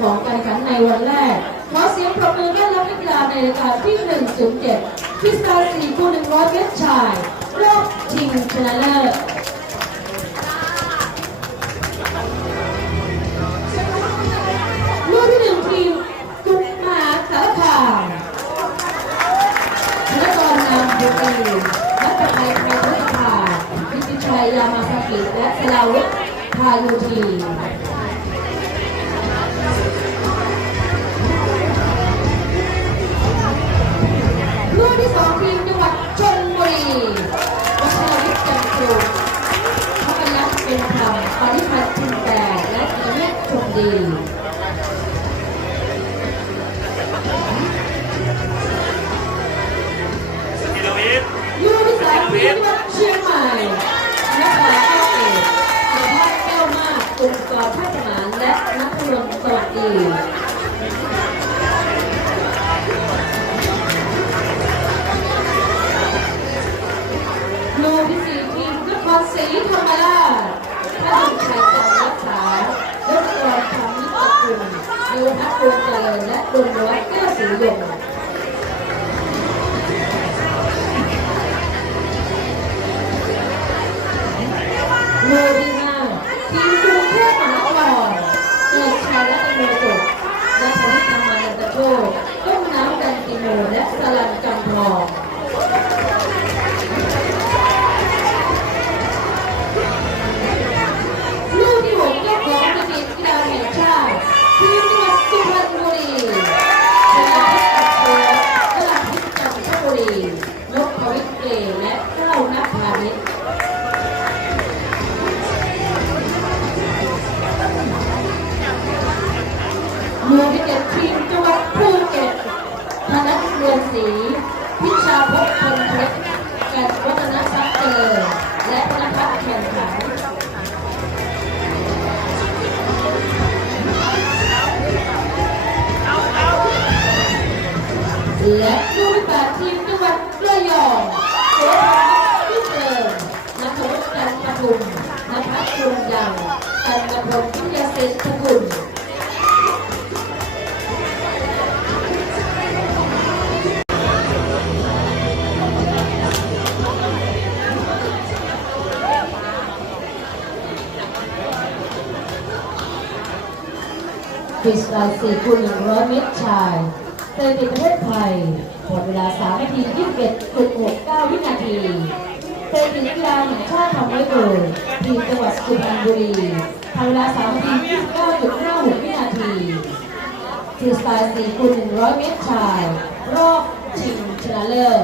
ของการแข่งขันในวันแรก ขอเสียงปรบมือต้อนรับนักกีฬาในรายการที่ 107ฟิสตาร์4คูณ100เมตรชาย รอบชิงชนะเลิศแลูกที่หนึ่งทีมกรุงม พัฒน์ดวงเลายสี่คูณหนึ่งร้อยเมตรชายเตยติประเทศไทยหมดเวลาสามนาทียี่สิบเอ็ดจุดหกเก้าวินาทีเตยติกีฬาแห่งชาติทำไว้โดยทีมจังหวัดสุพรรณบุรีทำเวลาสามนาทียี่สิบเก้าจุดห้าหกวินาทีทีสไตล์สี่คูณหนึ่งร้อยเมตรชาย รอบชิงชนะเลิศ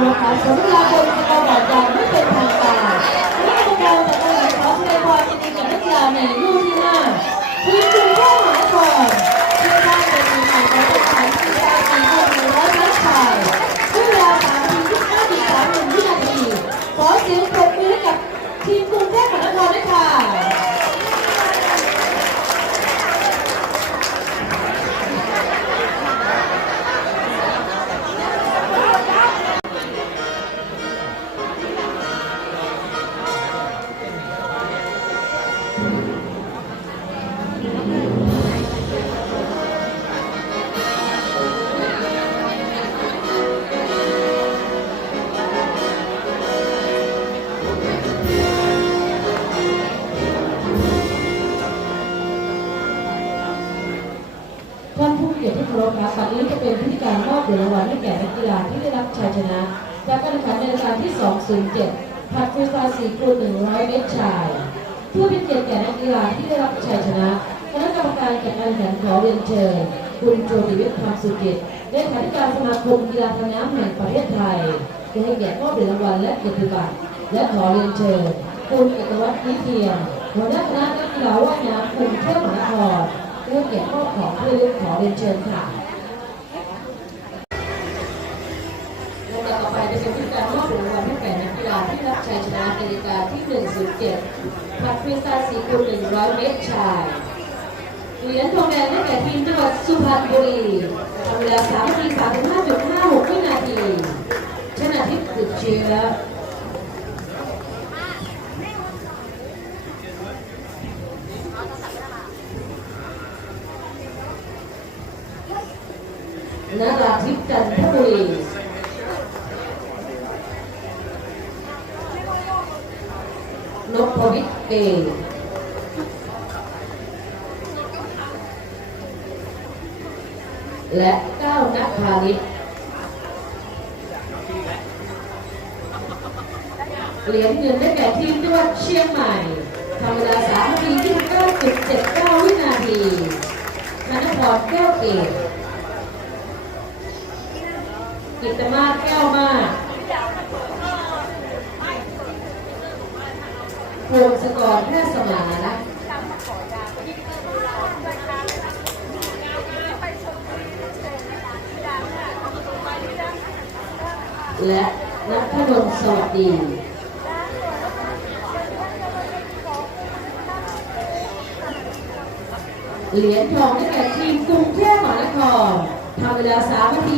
นะคะสำหรับคนประกาศอย่างไม่เป็นทางการนักกีฬาจาการขอดงความยินกับนักาในรุ่ที่ เกียรติที่เคารพครับบัดนี้จะเป็นพิธีการมอบเหรียญรางวัลให้แก่นักกีฬาที่ได้รับชัยชนะ จากการแข่งขันในรายการที่ 207ผัดฟรีสไตล์4คูณ100 เมตรชาย เพื่อเป็นเกียรติแก่นักกีฬาที่ได้รับชัยชนะคณะกรรมการจัดการแข่งขันขอเรียนเชิญคุณโจติวิทย์ความสุจิตเลขาธิการสมาคมกีฬาทางน้ำแห่งประเทศไทยจะให้เกียรติมอบเหรียญรางวัลและเกียรติบัตรและขอเรียนเชิญคุณเอกวัตรนิเทียนหัวหน้าคณะนักกีฬาว่ายน้ำกรุงเทพมหานคร พื่อเกียรติมอของเพื่อขอเรียนเชิญค่ะลำดับต่อไปจะเป็นพิธีการมอบรางวัลให้แก่นักกีฬาที่รับชัยชนะในรายการที่ 107ผัดฟรีสไตล์4คูณ100 เมตรชาย เหรียญทองแดงให้แก่ทีมจังหวัดสุพรรณบุรีทำเวลา3นาที35.56วินาทีชนะทิพย์ติดเชื้อ นราธิปจันทบุรีนพวิทย์เกย์ และก้าวนักพาณิชย์เหรียญเงินได้แก่ทีมจังหวัดเชียงใหม่ทำเวลา3นาที29.79 วินาทีธนพรแก้วเกตกิตมาศแก้วมากพงศกรแพทย์สมาน และนัทนนสวัสดีเหรียญทองได้แก่ทีมกรุงเทพมหานครทำเวลา3นาที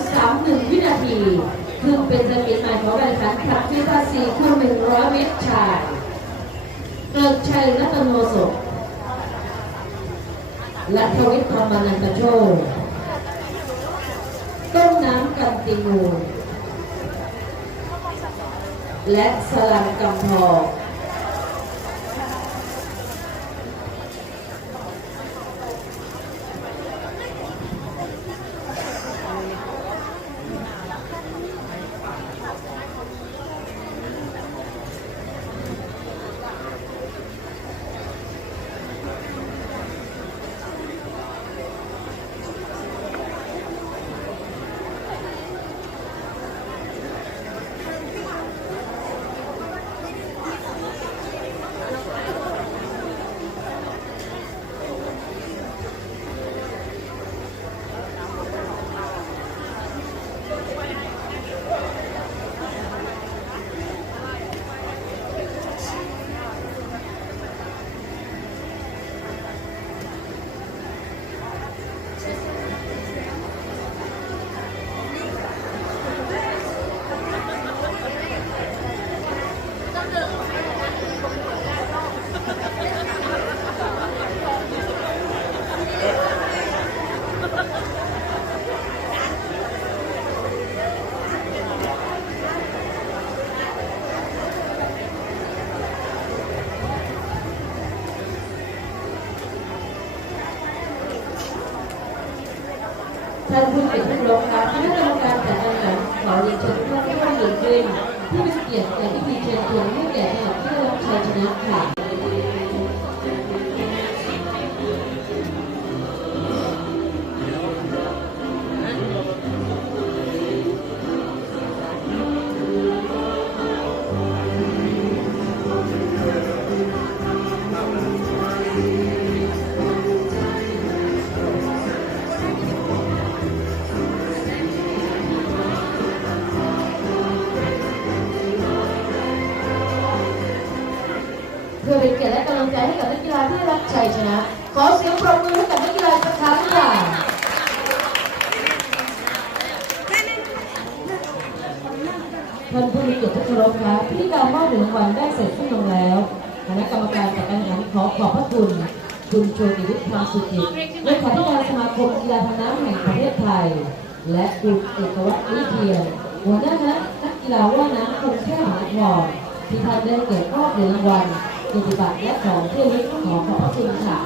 29.31 วินาทีซึ่งเป็นสถิติใหม่ของการแข่งขันขับฟีฟาซีคูณ100 เมตรชายเกิดชัยรัตโนศกและทวิทย์ธรรมนันตโชต้นน้ำกันติงูล และสลันกำทอง ท่านผู้เป็นผู้ร้องการคณะกรรมการจัดการแข่งขันขอเรียนเชิญท่านผู้ร่วมยืนขึ้นเพื่เป็นเกียรติแก่พิธีเชิญชวนให้แก่จังหวัดที่ได้รับชัยชนะค่ะ ท่านผู้มีเกียรติที่เคารพครับพิธีการมอบเหรียญรางวัลได้เสร็จสิ้นลงแล้วคณะกรรมการจัดการแข่งขันขอขอบพระคุณ คุณโชติวิทย์ความสุจิตเลขาธิการสมาคมกีฬาทางน้ำแห่งประเทศไทย และคุณเอกวัตรวิเทียนหัวหน้าคณะนักกีฬาว่ายน้ำกรุงเทพมหานครที่ท่านได้เกียรติมอบเหรียญรางวัลเกียรติบัตรและของที่ระลึกขอขอบพระคุณค่ะ